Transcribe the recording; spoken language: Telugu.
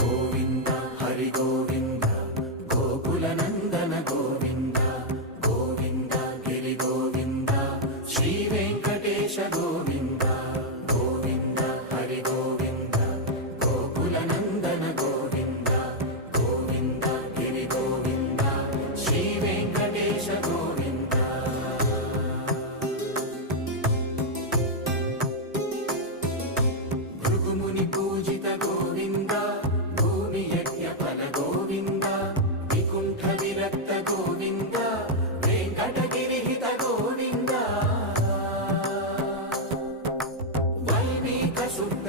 గోవింద హరి గోవింద గోకుల నందన గోవింద గోవింద గిరి గోవింద శ్రీ వెంకటేశ గోవింద గోవింద హరి గోవింద గోకుల నందన గోవింద గోవింద గిరి గోవింద శ్రీ వెంకటేశ గోవింద భృగుముని పూజిత గోవింద భూమి యజ్ఞ ఫల గోవింద వికుంఠ విరక్త గోవింద వెంకటగిరిహిత గోవింద వైదిక శుద్ధ